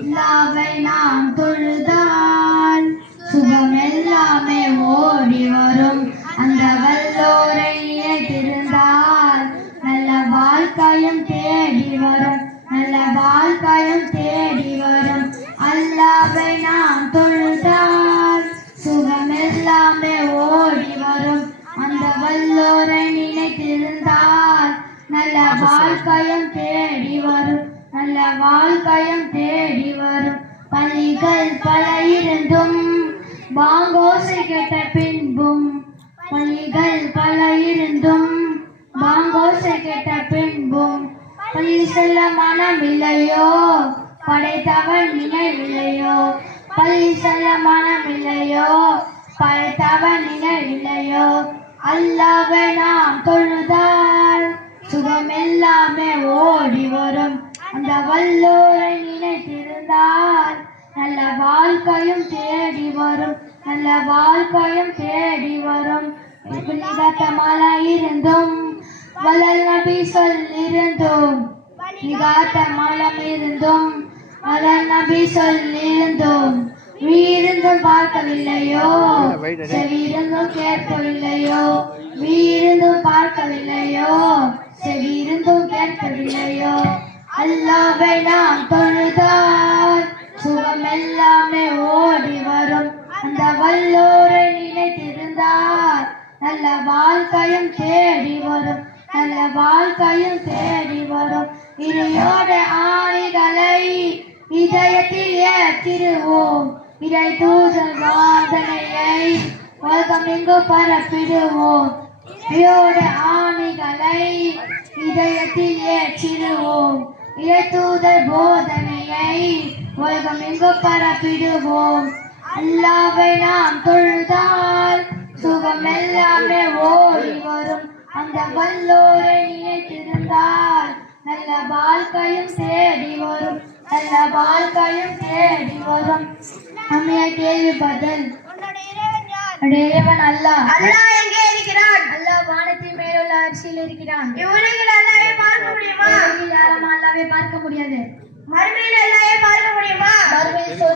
அல்லாஹ்வை நாம் தொழுதால் சுகம் எல்லாமே ஓடி வரும். அந்த வல்லோரை நினைத்திருந்தால் நல்ல வாழ்க்கையும் தேடி வரும். நல்ல வாழ்க்கையும் தேடி வரும். அல்லாஹ்வை நாம் தொழுதால் சுகம் எல்லாமே ஓடி வரும். அந்த வல்லோரை நினைத்திருந்தால் நல்ல வாழ்க்கையும் தேடி வரும். நல்ல வாழ்க்கையும் தேடி வரும். பள்ளிகள் பல இருந்தும் பாங்கோசை கேட்ட பின்பும் பள்ளிகள் பல இருந்தும் பாங்கோசை கேட்ட பின்பும் பள்ளி செல்ல மனமில்லையோ, படைத்தவன் நினைவில்லையோ. பள்ளி செல்ல மனமில்லையோ, படைத்தவன் நினைவில்லையோ. அல்லாஹ்வை நாம் தொழுதால் சுகம் எல்லாமே ஓடி வரும். அந்த வல்லோரை நினைத்திருந்தால் நல்ல வாழ்க்கையும் தேடி வரும். நல்ல வாழ்க்கையும் தேடி வரும். நிகாத்தமல இருந்தும் வளல் நபி சொல்லிருந்தும் நிகாத்தமலம் இருந்தும் வளல் நபி சொல்லிருந்தும் வீருந்தும் பார்க்கவில்லையோ, செவியிருந்தும் கேட்கவில்லையோ. வீருந்தும் பார்க்கவில்லையோ, செவியிருந்தும் கேட்கவில்லையோ. அல்லாஹ்வை நாம் தொழுதால் சுகம் எல்லாமே ஓடி வரும். அந்த வல்லோரை நினைத்திருந்தால் நல்ல வாழ்க்கையும் தேடி வரும். நல்ல வாழ்க்கையும் தேடி வரும். இறையோட ஆணிகளை இதயத்தில் ஏற்றிடுவோம். இறை தூதர் வாதனையை உலகமெங்கு பரப்பிடுவோம். இறையோட ஆணிகளை இதயத்தில் ஏற்றிடுவோம். இறை தூதர் போதனையை உலகமெங்கு பரப்பிடுவோம். அல்லாஹ்வை நாம் தொழுதால் சுகம் எல்லாமே ஓடி வரும். அந்த வல்லோரை நினைத்திருந்தால் நல்ல வாழ்க்கையும் தேடி வரும். நல்ல வாழ்க்கையும் தேடி வரும். நம்மைய கேள்வி பதில். இறைவன் அல்லாஹ். அல்லாஹ் எங்கே இருக்கிறான்? அல்லாஹ் வானத்தின் மேலுள்ள அரிசியில் இருக்கிறான். இவ்வுலகில் அல்லாஹ்வை பார்க்க முடியுமா? யாரும் அல்லாஹ்வை பார்க்க முடியாது. மறுமையில் அல்லாஹ்வை பார்க்க முடியுமா? மறுமையில்